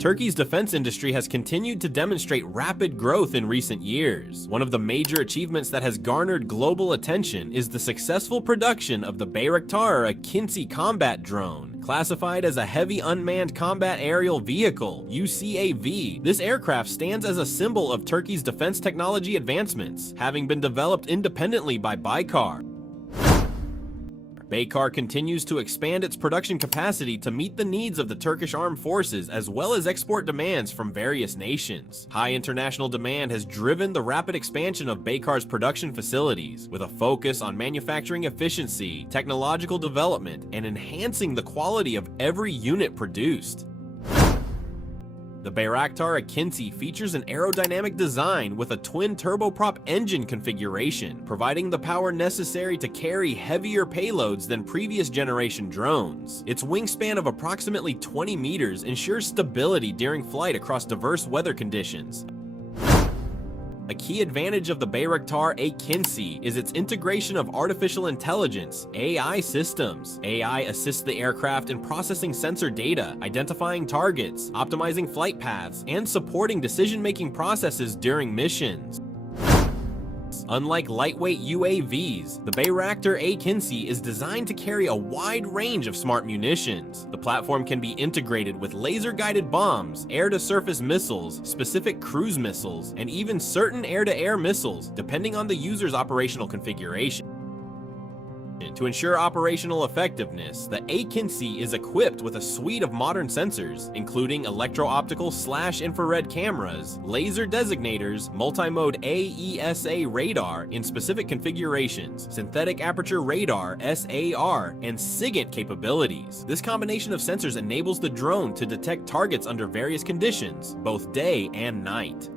Turkey's defense industry has continued to demonstrate rapid growth in recent years. One of the major achievements that has garnered global attention is the successful production of the Bayraktar AKINCI combat drone. Classified as a heavy unmanned combat aerial vehicle, UCAV, this aircraft stands as a symbol of Turkey's defense technology advancements, having been developed independently by Baykar. Baykar continues to expand its production capacity to meet the needs of the Turkish Armed Forces as well as export demands from various nations. High international demand has driven the rapid expansion of Baykar's production facilities, with a focus on manufacturing efficiency, technological development, and enhancing the quality of every unit produced. The Bayraktar AKINCI features an aerodynamic design with a twin turboprop engine configuration, providing the power necessary to carry heavier payloads than previous generation drones. Its wingspan of approximately 20 meters ensures stability during flight across diverse weather conditions. A key advantage of the Bayraktar AKINCI is its integration of artificial intelligence, AI systems. AI assists the aircraft in processing sensor data, identifying targets, optimizing flight paths, and supporting decision-making processes during missions. Unlike lightweight UAVs, the Bayraktar AKINCI is designed to carry a wide range of smart munitions. The platform can be integrated with laser-guided bombs, air-to-surface missiles, specific cruise missiles, and even certain air-to-air missiles, depending on the user's operational configuration. To ensure operational effectiveness, the AKINCI is equipped with a suite of modern sensors, including electro-optical /infrared cameras, laser designators, multi-mode AESA radar in specific configurations, synthetic aperture radar SAR, and SIGINT capabilities. This combination of sensors enables the drone to detect targets under various conditions, both day and night.